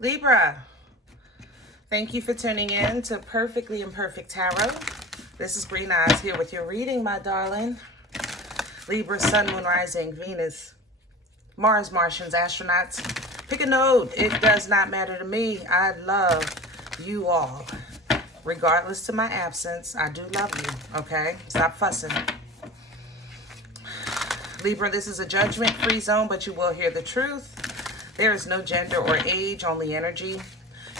Libra, thank you for tuning in to Perfectly Imperfect Tarot. This is Green Eyes here with your reading, my darling. Libra, Sun, Moon, Rising, Venus, Mars, Martians, astronauts. Pick a node. It does not matter to me. I love you all. Regardless to my absence, I do love you, okay? Stop fussing. Libra, this is a judgment-free zone, but you will hear the truth. There is no gender or age, only energy.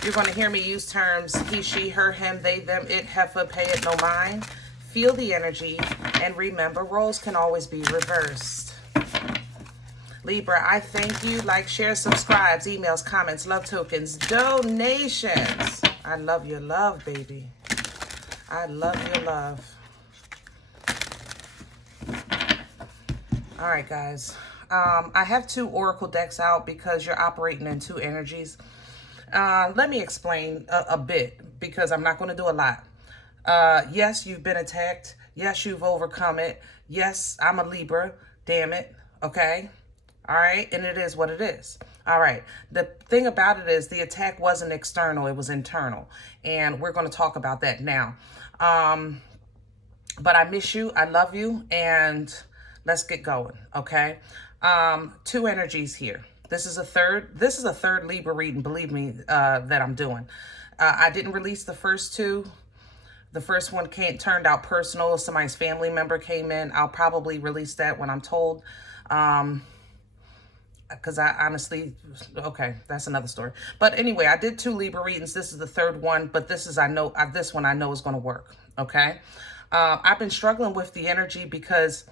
You're going to hear me use terms he, she, her, him, they, them, it, heifer, pay it, no mind. Feel the energy, and remember, roles can always be reversed. Libra, I thank you. Like, share, subscribes, emails, comments, love tokens, donations. I love your love, baby. I love your love. All right, guys. I have two oracle decks out because you're operating in two energies. Let me explain a bit because I'm not going to do a lot. Yes, you've been attacked. Yes, you've overcome it. Yes, I'm a Libra. Damn it. Okay. All right. And it is what it is. All right. The thing about it is the attack wasn't external. It was internal. And we're going to talk about that now. But I miss you. I love you. And let's get going. Okay. Two energies here. This is a third Libra reading, believe me, that I'm doing. I didn't release the first two. The first one turned out personal. Somebody's family member came in. I'll probably release that when I'm told. Because I honestly, okay, that's another story. But anyway, I did two Libra readings. This is the third one, but this one I know is going to work. Okay. I've been struggling with the energy because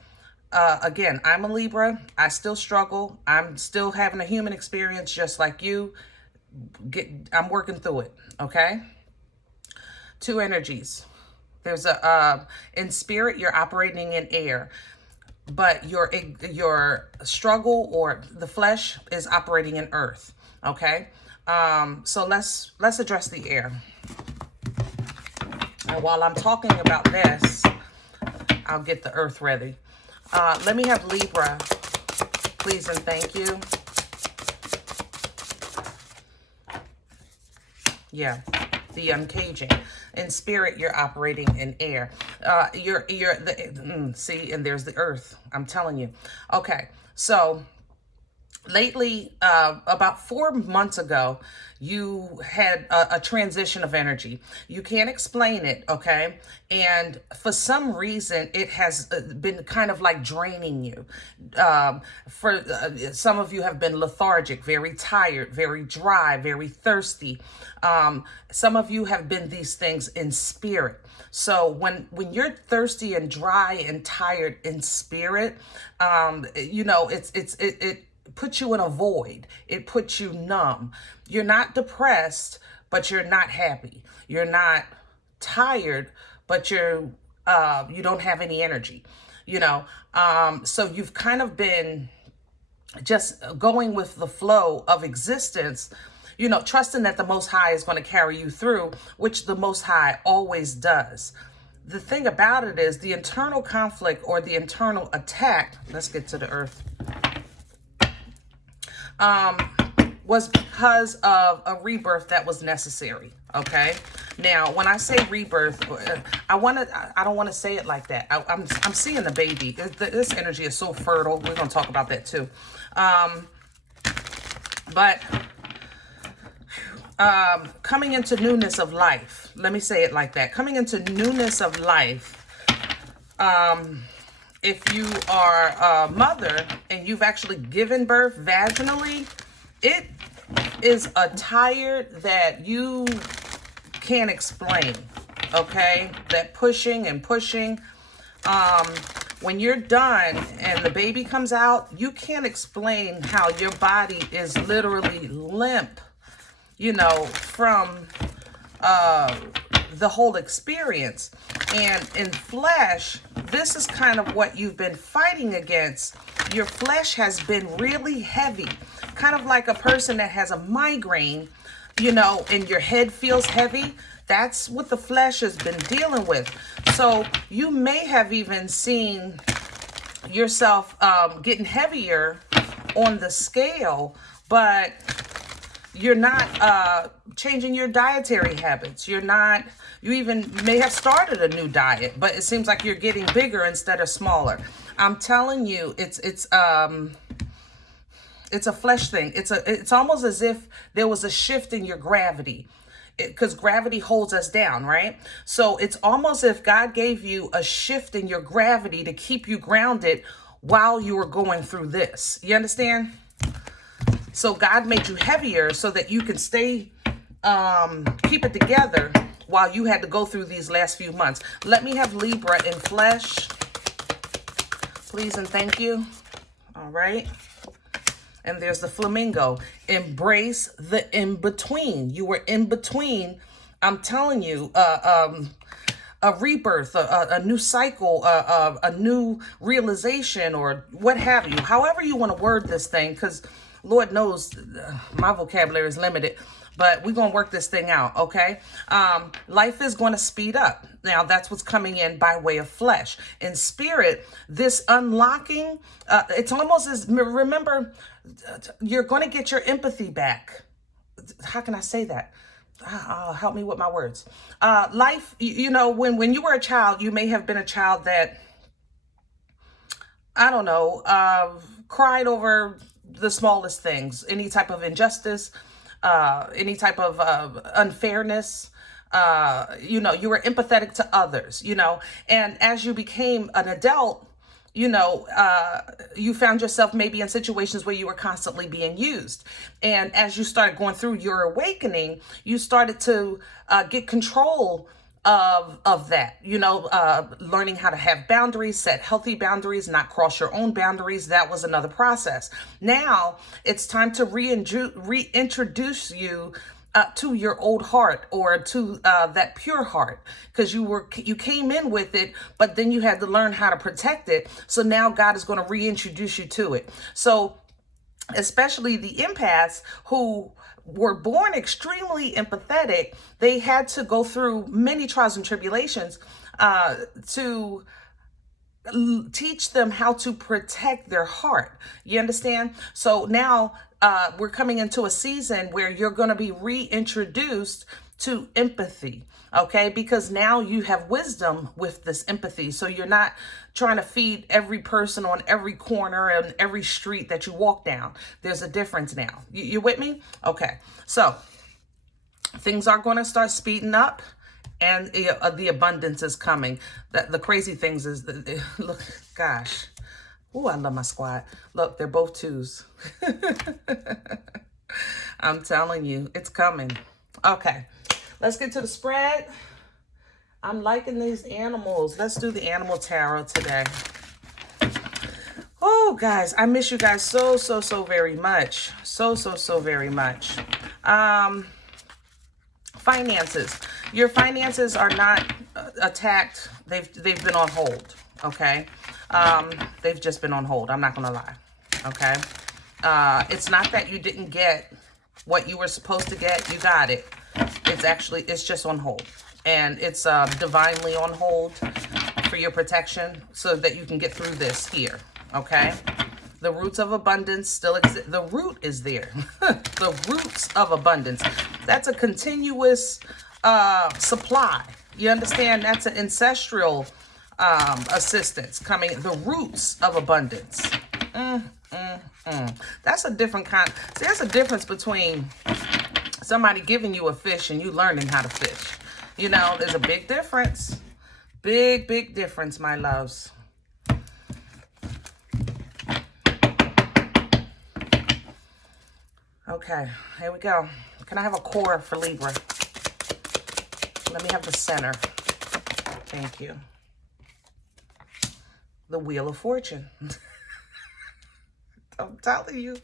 again, I'm a Libra. I still struggle. I'm still having a human experience just like you. I'm working through it, okay? Two energies. There's in spirit, you're operating in air, but your struggle or the flesh is operating in earth, okay? So let's address the air. And while I'm talking about this, I'll get the earth ready. Let me have Libra, please and thank you. Yeah, the uncaging. In spirit, you're operating in air. See, and there's the earth. I'm telling you. Okay, so lately, about 4 months ago, you had a transition of energy. You can't explain it, okay? And for some reason, it has been kind of like draining you. Some of you have been lethargic, very tired, very dry, very thirsty. Some of you have been these things in spirit. So when you're thirsty and dry and tired in spirit, you know, it puts you in a void. It puts you numb. You're not depressed, but you're not happy. You're not tired, but you don't have any energy, you know? So you've kind of been just going with the flow of existence, you know, trusting that the Most High is going to carry you through, which the Most High always does. The thing about it is the internal conflict or the internal attack, let's get to the earth, was because of a rebirth that was necessary. Okay. Now, when I say rebirth, I don't want to say it like that. I'm seeing the baby. This energy is so fertile. We're going to talk about that too. But coming into newness of life, let me say it like that. Coming into newness of life, if you are a mother and you've actually given birth vaginally, it is a tired that you can't explain, okay? That pushing and pushing. When you're done and the baby comes out, you can't explain how your body is literally limp, you know, from the whole experience. And in flesh, this is kind of what you've been fighting against. Your flesh has been really heavy, kind of like a person that has a migraine, you know, and your head feels heavy. That's what the flesh has been dealing with. So you may have even seen yourself getting heavier on the scale, but You're not changing your dietary habits. You're not, you even may have started a new diet, but it seems like you're getting bigger instead of smaller. I'm telling you, it's a flesh thing. It's almost as if there was a shift in your gravity, because gravity holds us down, right? So it's almost as if God gave you a shift in your gravity to keep you grounded while you were going through this. You understand? So God made you heavier so that you can stay, keep it together while you had to go through these last few months. Let me have Libra in flesh, please and thank you. All right. And there's the flamingo. Embrace the in-between. You were in between. I'm telling you, a rebirth, a new cycle, a new realization, or what have you. However you want to word this thing, because Lord knows my vocabulary is limited, but we're going to work this thing out, okay? Life is going to speed up. Now, that's what's coming in by way of flesh. In spirit, this unlocking, it's almost as, remember, you're going to get your empathy back. How can I say that? Help me with my words. Life, you know, when you were a child, you may have been a child that, I don't know, cried over the smallest things, any type of injustice, any type of unfairness. You know, you were empathetic to others, you know, and as you became an adult, you know, you found yourself maybe in situations where you were constantly being used. And as you started going through your awakening, you started to get control of that, you know, learning how to have boundaries, set healthy boundaries, not cross your own boundaries. That was another process. Now it's time to reintroduce you to your old heart, or to that pure heart, because you came in with it, but then you had to learn how to protect it. So now God is going to reintroduce you to it. So especially the empaths who were born extremely empathetic, they had to go through many trials and tribulations to teach them how to protect their heart. You understand? So now we're coming into a season where you're going to be reintroduced to empathy, okay? Because now you have wisdom with this empathy. So you're not trying to feed every person on every corner and every street that you walk down. There's a difference now. You with me? Okay. So things are going to start speeding up, and the abundance is coming. The crazy things is, look, gosh. Oh, I love my squad. Look, they're both twos. I'm telling you, it's coming. Okay, let's get to the spread. I'm liking these animals. Let's do the animal tarot today. Oh, guys, I miss you guys so very much. So very much. Finances. Your finances are not attacked. They've been on hold, okay? They've just been on hold. I'm not going to lie, okay? It's not that you didn't get what you were supposed to get. You got it. It's just on hold. And it's divinely on hold for your protection so that you can get through this here, okay? The roots of abundance still exist. The root is there. The roots of abundance. That's a continuous supply. You understand? That's an ancestral assistance coming. The roots of abundance. That's a different kind. See, there's a difference between somebody giving you a fish and you learning how to fish. You know, there's a big difference. Big difference, my loves. Okay, here we go. Can I have a core for Libra? Let me have the center. Thank you. The Wheel of Fortune. I'm telling you.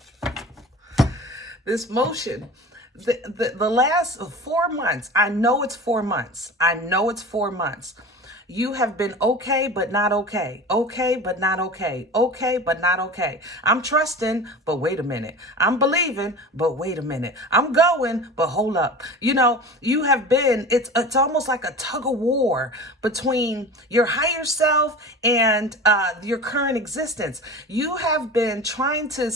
This motion. The last 4 months, I know it's 4 months. I know it's 4 months. You have been okay, but not okay. Okay, but not okay. Okay, but not okay. I'm trusting, but wait a minute. I'm believing, but wait a minute. I'm going, but hold up. You know, you have been, it's almost like a tug of war between your higher self and your current existence. You have been trying to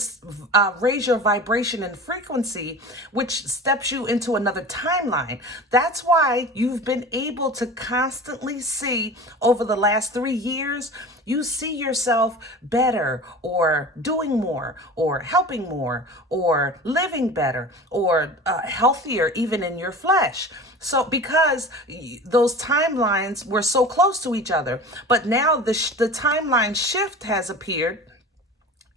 raise your vibration and frequency, which steps you into another timeline. That's why you've been able to constantly see over the last 3 years, you see yourself better or doing more or helping more or living better or healthier even in your flesh. So because those timelines were so close to each other, but now the timeline shift has appeared.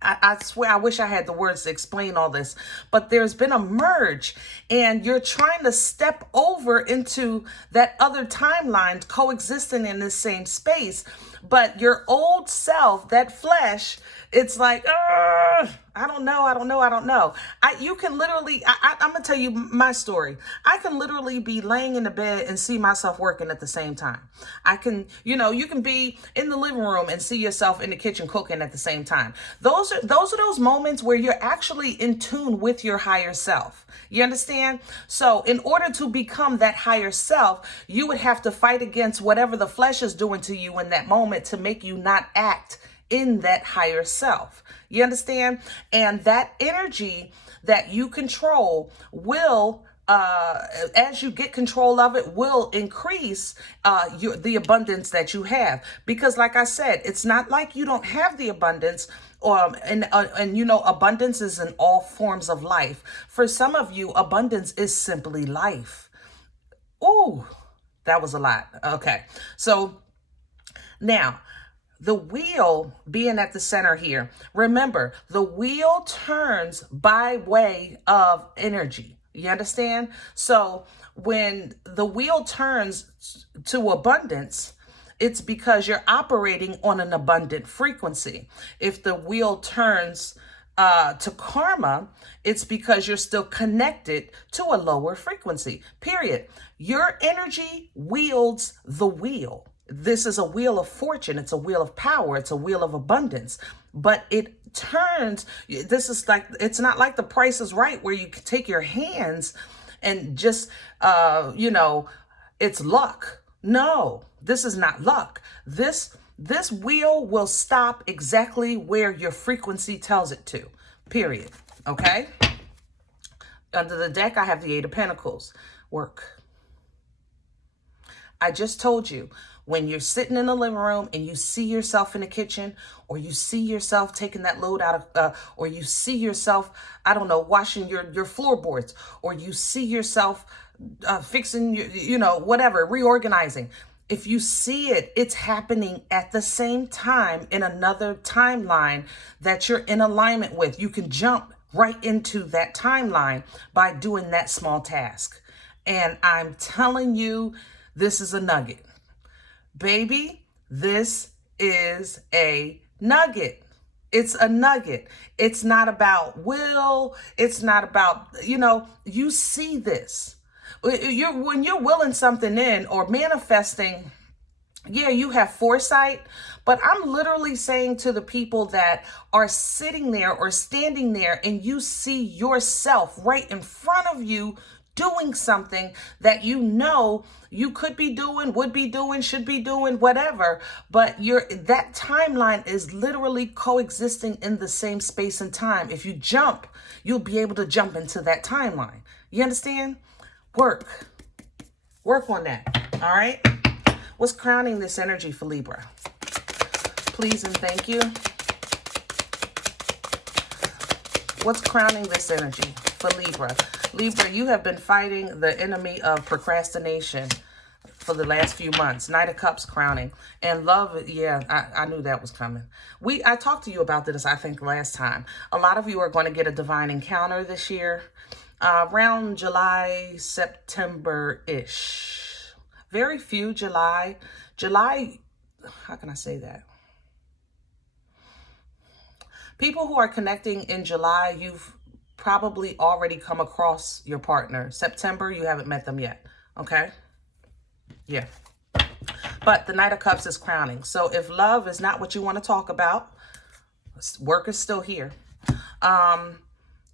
I swear, I wish I had the words to explain all this, but there's been a merge and you're trying to step over into that other timeline coexisting in this same space. But your old self, that flesh, it's like, I don't know. You can literally, I'm going to tell you my story. I can literally be laying in the bed and see myself working at the same time. I can, you can be in the living room and see yourself in the kitchen cooking at the same time. Those are those moments where you're actually in tune with your higher self. You understand? So in order to become that higher self, you would have to fight against whatever the flesh is doing to you in that moment to make you not act in that higher self. You understand? And that energy that you control will, as you get control of it, will increase the abundance that you have. Because like I said, it's not like you don't have the abundance. And abundance is in all forms of life. For some of you, abundance is simply life. Ooh, that was a lot. Okay. So now, the wheel being at the center here, remember, the wheel turns by way of energy. You understand? So when the wheel turns to abundance, it's because you're operating on an abundant frequency. If the wheel turns to karma, it's because you're still connected to a lower frequency, period. Your energy wields the wheel. This is a wheel of fortune. It's a wheel of power. It's a wheel of abundance. But it turns, this is like, it's not like The Price is Right where you take your hands and just, it's luck. No, this is not luck. This wheel will stop exactly where your frequency tells it to, period. Okay? Under the deck, I have the Eight of Pentacles. Work. I just told you, when you're sitting in the living room and you see yourself in the kitchen, or you see yourself taking that load out of, or you see yourself, I don't know, washing your floorboards, or you see yourself fixing, whatever, reorganizing. If you see it, it's happening at the same time in another timeline that you're in alignment with. You can jump right into that timeline by doing that small task. And I'm telling you, this is a nugget. Baby, this is a nugget. It's a nugget. It's not about will. It's not about, you see this. When you're willing something in or manifesting, yeah, you have foresight, but I'm literally saying to the people that are sitting there or standing there and you see yourself right in front of you doing something that you could be doing, would be doing, should be doing, whatever, but that timeline is literally coexisting in the same space and time. If you jump, you'll be able to jump into that timeline. You understand? Work on that. All right. What's crowning this energy for Libra? Please and thank you. What's crowning this energy for Libra? Libra, you have been fighting the enemy of procrastination for the last few months. Knight of Cups crowning. And love, yeah, I knew that was coming. I talked to you about this, I think, last time. A lot of you are going to get a divine encounter this year. Around July, September-ish. Very few July, how can I say that? People who are connecting in July, you've probably already come across your partner. September, you haven't met them yet. Okay? Yeah. But the Knight of Cups is crowning. So if love is not what you want to talk about, work is still here.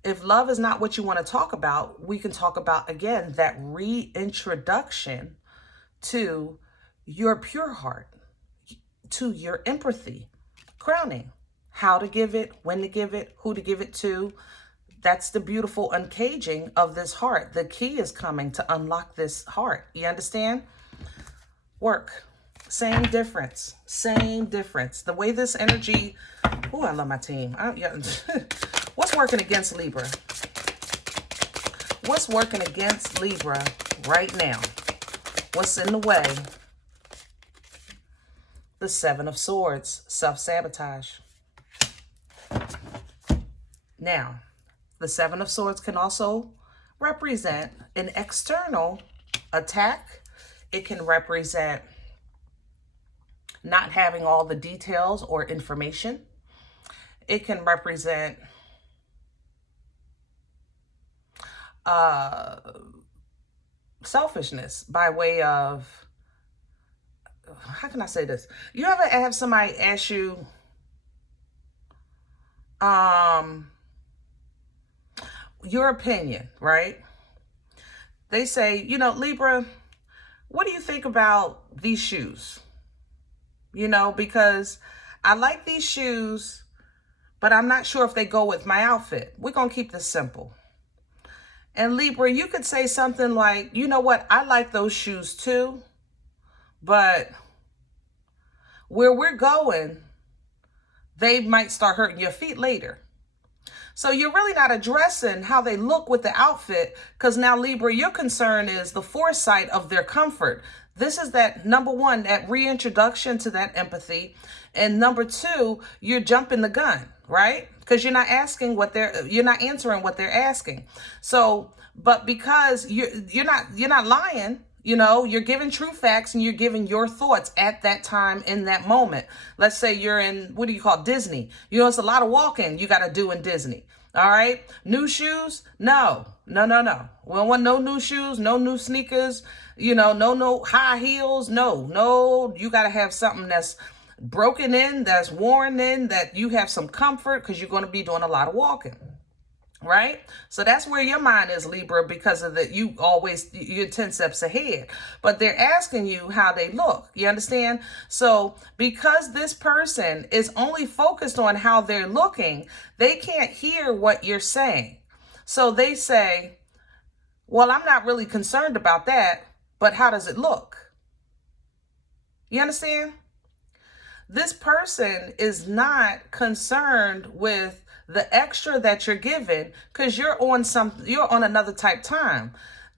If love is not what you want to talk about, we can talk about, again, that reintroduction to your pure heart, to your empathy, crowning. How to give it, when to give it, who to give it to. That's the beautiful uncaging of this heart. The key is coming to unlock this heart. You understand? Work. Same difference. Same difference. The way this energy... Oh, I love my team. What's working against Libra? What's working against Libra right now? What's in the way? The Seven of Swords. Self-sabotage. Now, the Seven of Swords can also represent an external attack. It can represent not having all the details or information. It can represent selfishness by way of, how can I say this? You ever have somebody ask you, your opinion, right? They say, you know, Libra, what do you think about these shoes? You know, because I like these shoes, but I'm not sure if they go with my outfit. We're going to keep this simple. And Libra, you could say something like, you know what? I like those shoes too, but where we're going, they might start hurting your feet later. So you're really not addressing how they look with the outfit, because now, Libra, your concern is the foresight of their comfort. This is that, number one, that reintroduction to that empathy. And number two, you're jumping the gun, right? Because you're not asking what you're not answering what they're asking. So, but because you're not lying, you know, you're giving true facts and you're giving your thoughts at that time in that moment. Let's say you're in, what do you call, Disney. You know, it's a lot of walking you got to do in Disney. All right. New shoes? No. We don't want no new shoes, no new sneakers, you know, no high heels. No, you got to have something that's broken in, that's worn in, that you have some comfort, because you're going to be doing a lot of walking. Right? So that's where your mind is, Libra, because of that. You're 10 steps ahead, but they're asking you how they look. You understand? So because this person is only focused on how they're looking, they can't hear what you're saying. So they say, well, I'm not really concerned about that, but how does it look? You understand? This person is not concerned with the extra that you're given, because you're on another type time.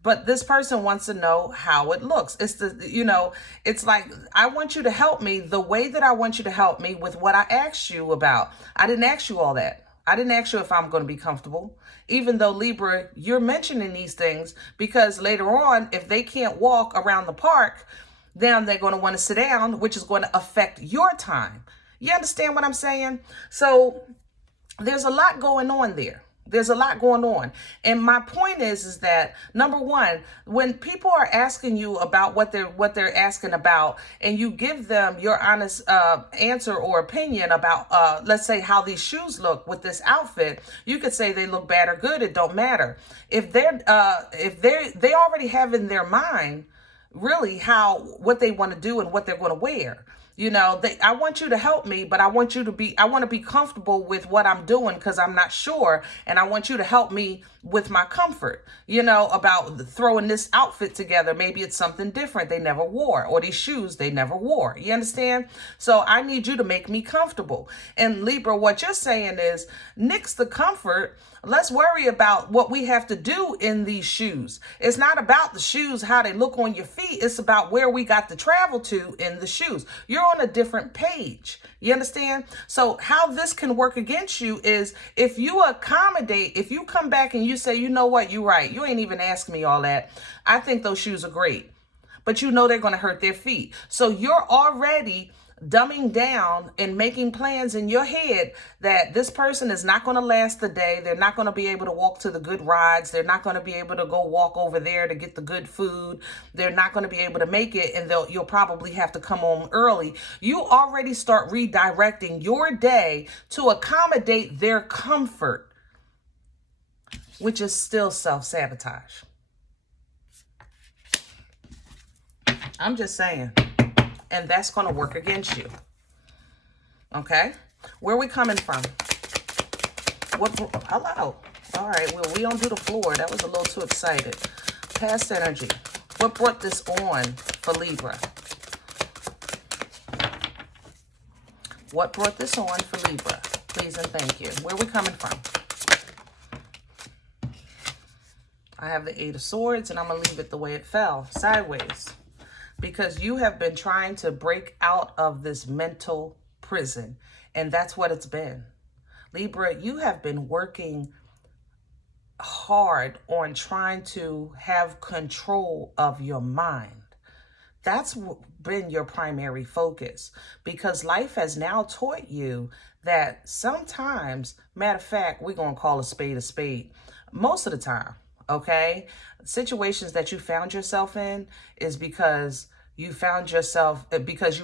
But this person wants to know how it looks. It's like, I want you to help me the way that I want you to help me with what I asked you about. I didn't ask you all that. I didn't ask you if I'm going to be comfortable. Even though, Libra, you're mentioning these things because later on, if they can't walk around the park, then they're going to want to sit down, which is going to affect your time. You understand what I'm saying? So there's a lot going on there. There's a lot going on. And my point is that, number one, when people are asking you about what they're asking about, and you give them your honest answer or opinion about, let's say, how these shoes look with this outfit, you could say they look bad or good. It don't matter. If they already have in their mind really what they want to do and what they're going to wear. You know, I want you to help me, but I want to be comfortable with what I'm doing, because I'm not sure. And I want you to help me with my comfort, you know, about throwing this outfit together. Maybe it's something different they never wore, or these shoes they never wore. You understand? So I need you to make me comfortable. And Libra, what you're saying is, nix the comfort. Let's worry about what we have to do in these shoes. It's not about the shoes, how they look on your feet. It's about where we got to travel to in the shoes. You're on a different page. You understand? So how this can work against you is if you accommodate, if you come back and you say, you know what, you're right. You ain't even asking me all that. I think those shoes are great. But you know they're going to hurt their feet. So you're already dumbing down and making plans in your head that this person is not going to last the day. They're not going to be able to walk to the good rides. They're not going to be able to go walk over there to get the good food. They're not going to be able to make it, and you'll probably have to come home early. You already start redirecting your day to accommodate their comfort, which is still self-sabotage. I'm just saying. And that's going to work against you. Okay? Where are we coming from? Hello. All right. Well, we don't do the floor. That was a little too excited. Past energy. What brought this on for Libra? What brought this on for Libra? Please and thank you. Where are we coming from? I have the Eight of Swords, and I'm going to leave it the way it fell, sideways. Because you have been trying to break out of this mental prison. And that's what it's been. Libra, you have been working hard on trying to have control of your mind. That's been your primary focus. Because life has now taught you that sometimes, matter of fact, we're going to call a spade, most of the time. Okay, situations that you found yourself in is because you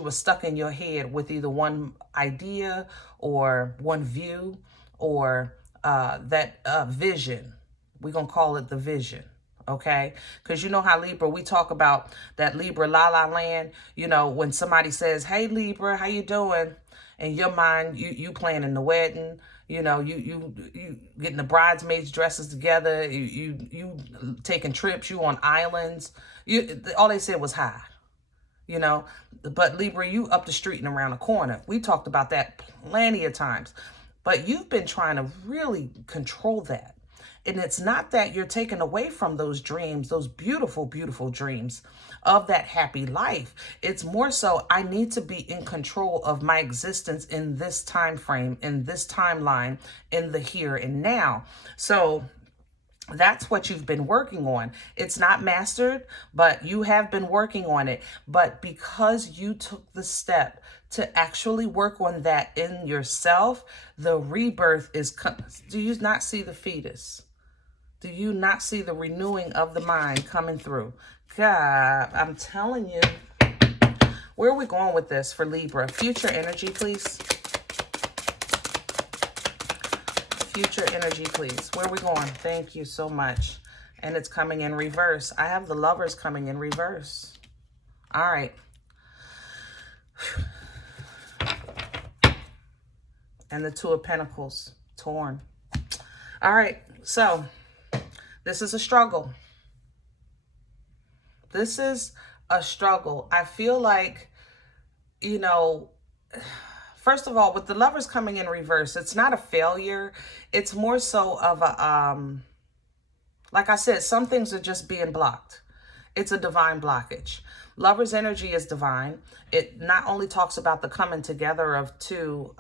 were stuck in your head with either one idea or one view or that vision. We're going to call it the vision. Okay, because you know how Libra, we talk about that Libra la la land. You know, when somebody says, "Hey Libra, how you doing?" In your mind, you planning the wedding. You know, you getting the bridesmaids dresses together. You taking trips. You on islands. All they said was hi. You know, but Libra, you up the street and around the corner. We talked about that plenty of times. But you've been trying to really control that. And it's not that you're taken away from those dreams, those beautiful, beautiful dreams of that happy life. It's more so, I need to be in control of my existence in this time frame, in this timeline, in the here and now. So that's what you've been working on. It's not mastered, but you have been working on it. But because you took the step to actually work on that in yourself, the rebirth is... Do you not see the fetus? Do you not see the renewing of the mind coming through? God, I'm telling you. Where are we going with this for Libra? Future energy, please. Future energy, please. Where are we going? Thank you so much. And it's coming in reverse. I have the Lovers coming in reverse. All right. And the Two of Pentacles, torn. All right, so this is a struggle. This is a struggle. I feel like, you know, first of all, with the Lovers coming in reverse, it's not a failure. It's more so of a, like I said, some things are just being blocked. It's a divine blockage. Lovers energy is divine. It not only talks about the coming together of two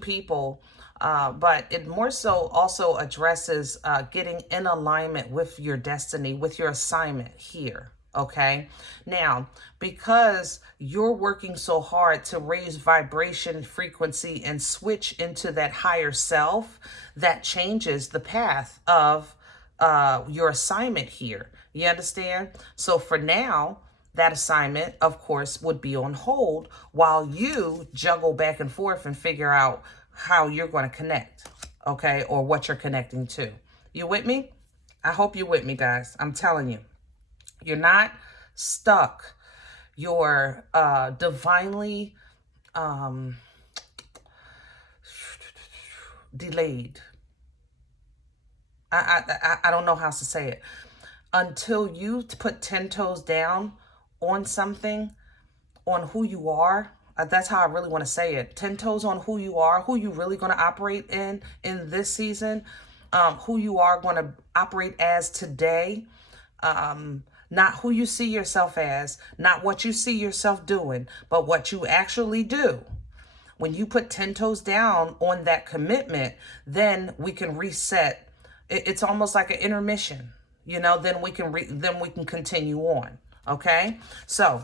people, but it more so also addresses getting in alignment with your destiny, with your assignment here. Okay. Now, because you're working so hard to raise vibration, frequency, and switch into that higher self, that changes the path of your assignment here. You understand? So for now, that assignment, of course, would be on hold while you juggle back and forth and figure out how you're going to connect, okay, or what you're connecting to. You with me? I hope you're with me, guys. I'm telling you, you're not stuck. You're divinely delayed. I don't know how to say it. Until you put 10 toes down on something, on who you are, that's how I really want to say it. 10 toes on who you are, who you really going to operate in this season, who you are going to operate as today, not who you see yourself as, not what you see yourself doing, but what you actually do. When you put 10 toes down on that commitment, then we can reset. It's almost like an intermission, you know, then we can continue on. Okay. So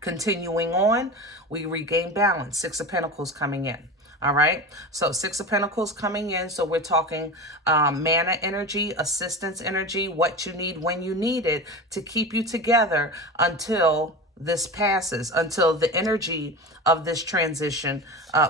Continuing on, we regain balance. Six of Pentacles coming in. All right. So Six of Pentacles coming in. So we're talking mana energy, assistance energy, what you need when you need it to keep you together until this passes, until the energy of this transition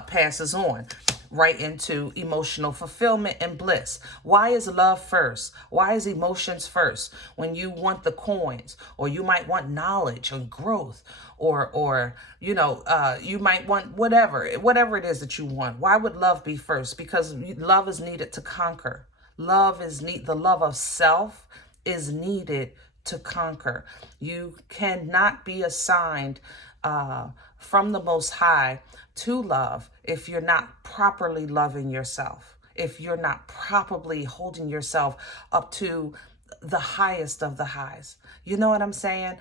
passes on right into emotional fulfillment and bliss. Why is love first? Why is emotions first? When you want the coins, or you might want knowledge and growth, or you know, you might want whatever it is that you want. Why would love be first? Because love is needed to conquer. The love of self is needed to conquer. You cannot be assigned from the Most High to love if you're not properly loving yourself, if you're not properly holding yourself up to the highest of the highs. You know what I'm saying?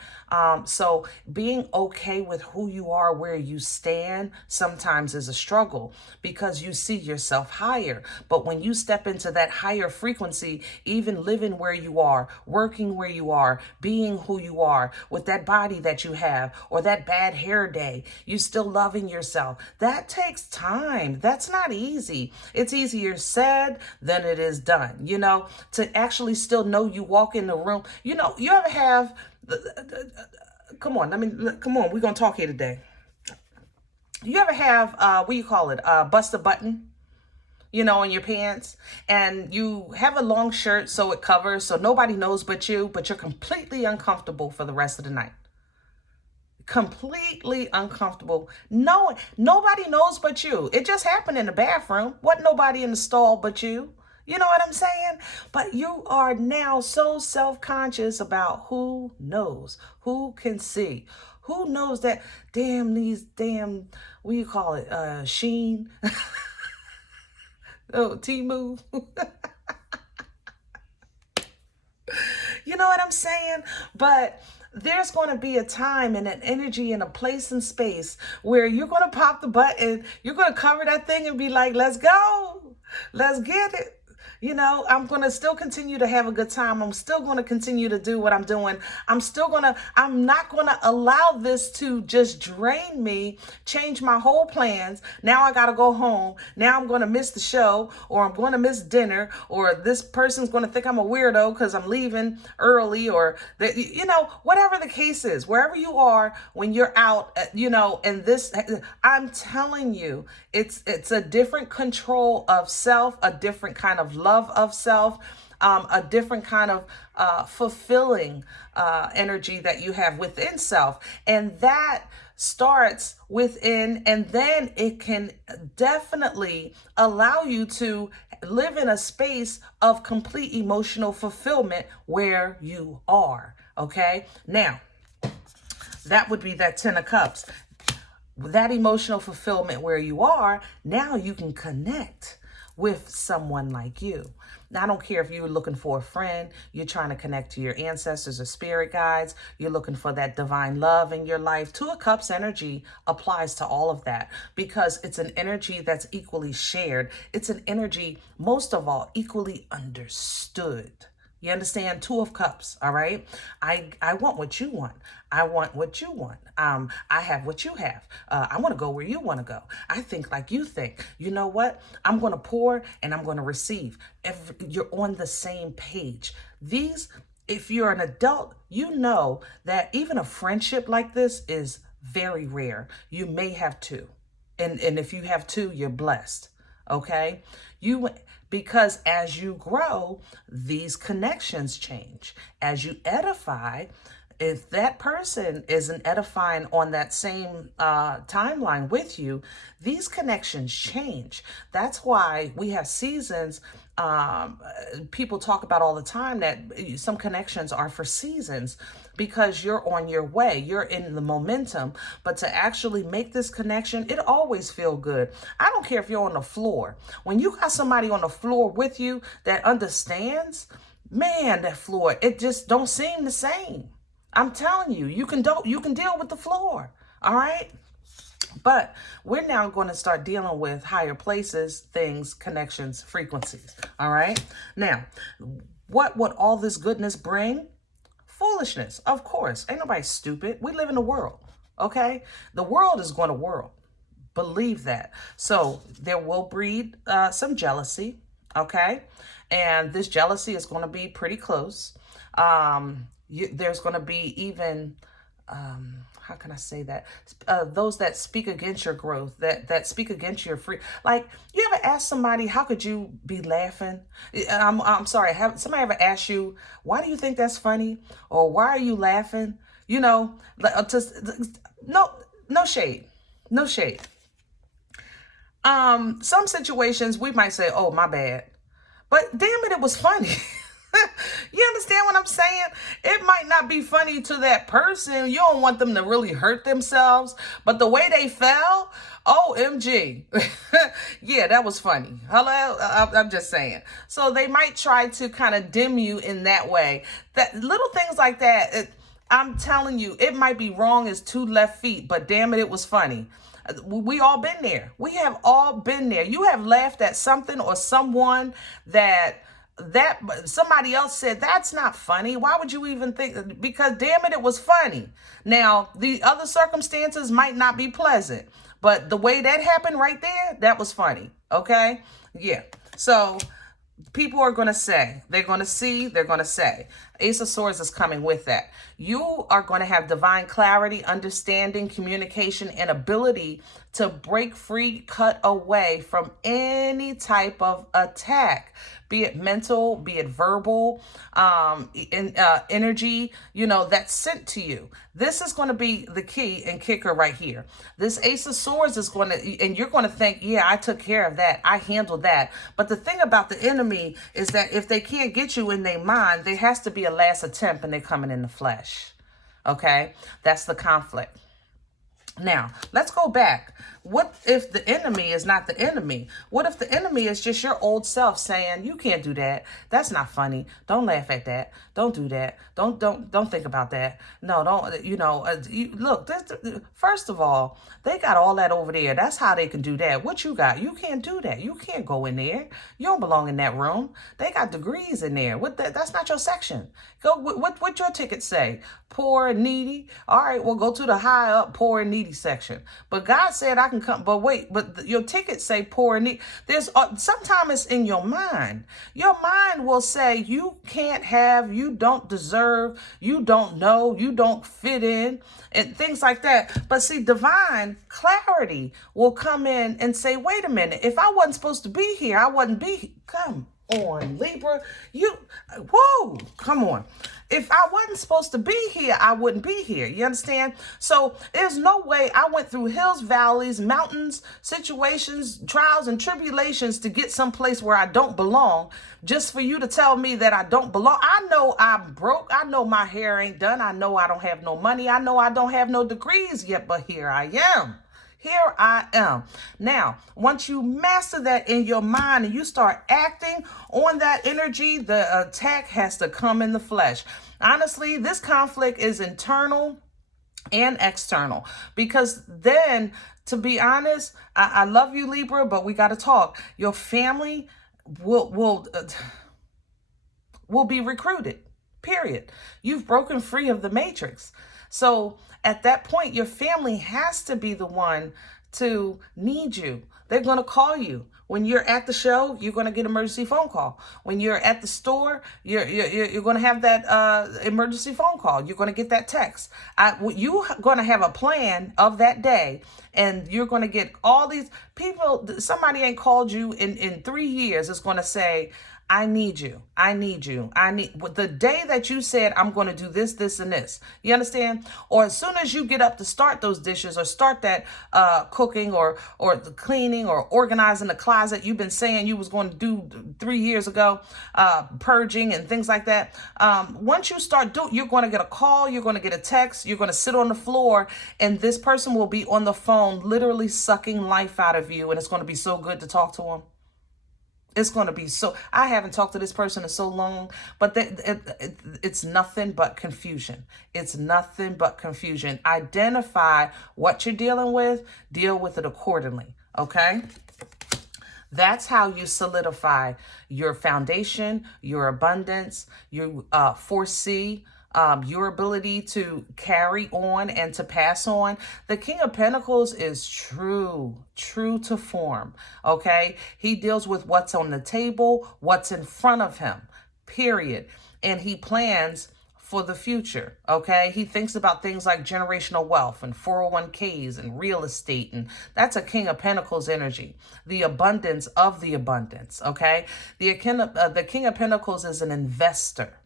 So being okay with who you are, where you stand, sometimes is a struggle because you see yourself higher. But when you step into that higher frequency, even living where you are, working where you are, being who you are, with that body that you have, or that bad hair day, you still loving yourself. That takes time. That's not easy. It's easier said than it is done, you know, to actually still know you walk in the room. You know, you ever have, come on, we're going to talk here today. You ever have, what do you call it, bust a button, you know, in your pants, and you have a long shirt so it covers, so nobody knows but you're completely uncomfortable for the rest of the night. Completely uncomfortable. No, nobody knows but you. It just happened in the bathroom. Wasn't nobody in the stall but you. You know what I'm saying? But you are now so self-conscious about who knows, who can see, who knows that what do you call it? Sheen. Oh, T-Move. You know what I'm saying? But there's going to be a time and an energy and a place and space where you're going to pop the button, you're going to cover that thing and be like, let's go, let's get it. You know, I'm going to still continue to have a good time. I'm still going to continue to do what I'm doing. I'm not going to allow this to just drain me, change my whole plans. Now I got to go home. Now I'm going to miss the show, or I'm going to miss dinner, or this person's going to think I'm a weirdo because I'm leaving early, or, you know, whatever the case is, wherever you are when you're out, you know, and this, I'm telling you, it's a different control of self, a different kind of love of self, a different kind of fulfilling energy that you have within self. And that starts within, and then it can definitely allow you to live in a space of complete emotional fulfillment where you are. Okay. Now, that would be that 10 of Cups. That emotional fulfillment where you are, now you can connect with someone like you. Now, I don't care if you're looking for a friend, you're trying to connect to your ancestors or spirit guides, you're looking for that divine love in your life. Two of Cups energy applies to all of that because it's an energy that's equally shared. It's an energy, most of all, equally understood. You understand? Two of Cups, all right? I want what you want. I want what you want. I have what you have. I want to go where you want to go. I think like you think. You know what? I'm going to pour and I'm going to receive. You're on the same page. If you're an adult, you know that even a friendship like this is very rare. You may have two. And if you have two, you're blessed. Okay? Because as you grow, these connections change. As you edify, if that person isn't edifying on that same timeline with you, these connections change. That's why we have seasons. People talk about all the time that some connections are for seasons because you're on your way, you're in the momentum. But to actually make this connection, it always feels good. I don't care if you're on the floor. When you got somebody on the floor with you that understands, man, that floor, it just don't seem the same. I'm telling you, you can deal with the floor. All right. But we're now going to start dealing with higher places, things, connections, frequencies. All right. Now, what would all this goodness bring? Foolishness. Of course. Ain't nobody stupid. We live in the world. okay? The world is going to whirl. Believe that. So there will breed some jealousy, okay? And this jealousy is going to be pretty close. There's going to be even, how can I say that? Those that speak against your growth, that speak against your free. Like, you ever ask somebody, how could you be laughing? I'm sorry, have somebody ever asked you, why do you think that's funny? Or why are you laughing? You know, no shade. No shade. Some situations we might say, oh, my bad. But damn it, it was funny. You understand what I'm saying? It might not be funny to that person. You don't want them to really hurt themselves. But the way they fell, OMG. Yeah, that was funny. Hello? I'm just saying. So they might try to kind of dim you in that way. That little things like that, I'm telling you, it might be wrong as 2 left feet, but damn it, it was funny. We all been there. We have all been there. You have laughed at something or someone that somebody else said, that's not funny. Why would you even think? Because damn it, it was funny. Now, the other circumstances might not be pleasant, but the way that happened right there, that was funny. Okay? Yeah. So people are going to say, they're going to see, they're going to say. Ace of Swords is coming with that. You are going to have divine clarity, understanding, communication, and ability to break free, cut away from any type of attack, be it mental, be it verbal, energy, that's sent to you. This is going to be the key and kicker right here. This Ace of Swords is going to, and you're going to think, yeah, I took care of that. I handled that. But the thing about the enemy is that if they can't get you in their mind, there has to be a last attempt and they're coming in the flesh. Okay? That's the conflict. Now, let's go back. What if the enemy is not the enemy? What if the enemy is just your old self saying, you can't do that. That's not funny. Don't laugh at that. Don't do that. Don't think about that. No, don't, look, first of all, they got all that over there. That's how they can do that. What you got? You can't do that. You can't go in there. You don't belong in that room. They got degrees in there. That's not your section. Go, what your ticket say? Poor and needy. All right, well, go to the high up poor and needy section. But God said I can come, but wait, your ticket say poor and needy. There's sometimes it's in your mind. Your mind will say you can't have, you don't deserve, you don't know, you don't fit in, and things like that. But see, divine clarity will come in and say, wait a minute, if I wasn't supposed to be here, I wouldn't be. Come on, Libra. Whoa, come on. If I wasn't supposed to be here, I wouldn't be here. You understand? So there's no way I went through hills, valleys, mountains, situations, trials, and tribulations to get someplace where I don't belong just for you to tell me that I don't belong. I know I'm broke. I know my hair ain't done. I know I don't have no money. I know I don't have no degrees yet, but here I am. Here I am. Now, once you master that in your mind and you start acting on that energy, the attack has to come in the flesh. Honestly, this conflict is internal and external, because then, to be honest, I love you, Libra, but we got to talk. Your family will be recruited, period. You've broken free of the matrix. So at that point, your family has to be the one to need you. They're going to call you. When you're at the show, you're going to get an emergency phone call. When you're at the store, you're going to have that emergency phone call. You're going to get that text. You're going to have a plan of that day, and you're going to get all these people. Somebody ain't called you in 3 years. It's going to say, I need you. I need you. The day that you said, I'm going to do this, this, and this. You understand? Or as soon as you get up to start those dishes or start that cooking or the cleaning or organizing the closet you've been saying you was going to do 3 years ago, purging and things like that. Once you start you're going to get a call, you're going to get a text, you're going to sit on the floor, and this person will be on the phone literally sucking life out of you, and it's going to be so good to talk to them. It's going to be so, I haven't talked to this person in so long, but it's nothing but confusion. It's nothing but confusion. Identify what you're dealing with, deal with it accordingly, okay? That's how you solidify your foundation, your abundance, you foresee your ability to carry on and to pass on. The King of Pentacles is true to form, okay? He deals with what's on the table, what's in front of him, period. And he plans for the future, okay? He thinks about things like generational wealth and 401ks and real estate, and that's a King of Pentacles energy, the abundance of the abundance, okay? The King of Pentacles is an investor,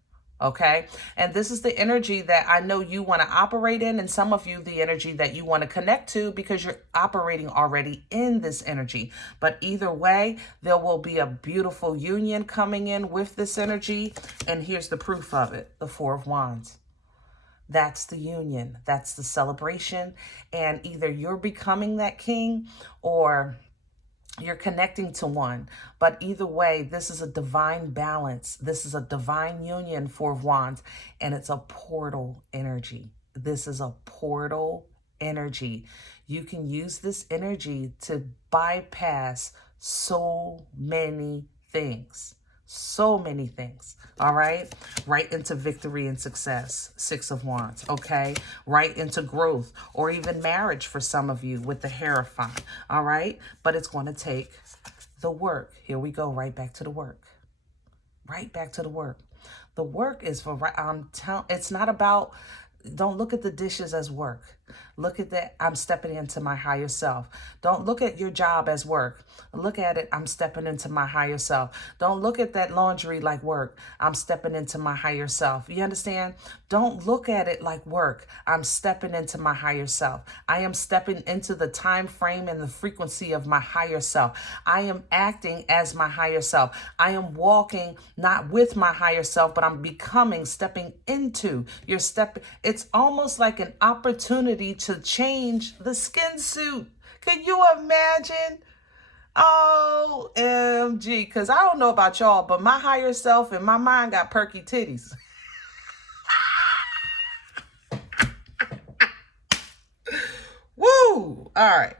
okay? And this is the energy that I know you want to operate in, and some of you, the energy that you want to connect to because you're operating already in this energy. But either way, there will be a beautiful union coming in with this energy. And here's the proof of it, the Four of Wands. That's the union. That's the celebration. And either you're becoming that king or you're connecting to one. But either way, this is a divine balance. This is a divine union, Four of Wands, and it's a portal energy. This is a portal energy. You can use this energy to bypass so many things. So many things, all right? Right into victory and success, Six of Wands, okay? Right into growth or even marriage for some of you with the Hierophant, all right? But it's going to take the work. Here we go, right back to the work. Right back to the work. The work is for, it's not about, don't look at the dishes as work. Look at that, I'm stepping into my higher self. Don't look at your job as work. Look at it, I'm stepping into my higher self. Don't look at that laundry like work. I'm stepping into my higher self. You understand? Don't look at it like work. I'm stepping into my higher self. I am stepping into the time frame and the frequency of my higher self. I am acting as my higher self. I am walking not with my higher self, but I'm becoming, stepping into your step. It's almost like an opportunity to change the skin suit. Can you imagine? OMG, because I don't know about y'all, but my higher self and my mind got perky titties. Woo! All right.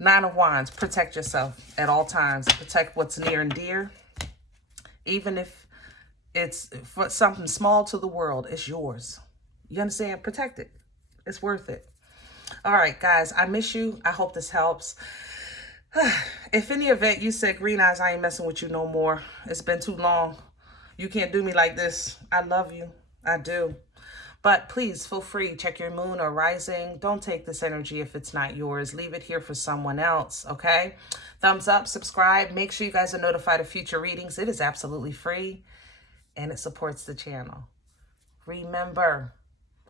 Nine of Wands, protect yourself at all times. Protect what's near and dear. Even if it's for something small to the world, it's yours. You understand? Protect it. It's worth it. All right, guys, I miss you. I hope this helps. If in the event you said, Green Eyes, I ain't messing with you no more. It's been too long. You can't do me like this. I love you. I do. But please feel free. Check your moon or rising. Don't take this energy if it's not yours. Leave it here for someone else, okay? Thumbs up, subscribe. Make sure you guys are notified of future readings. It is absolutely free, and it supports the channel. Remember,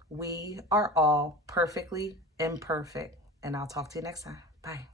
we are all perfectly imperfect. And I'll talk to you next time. Bye.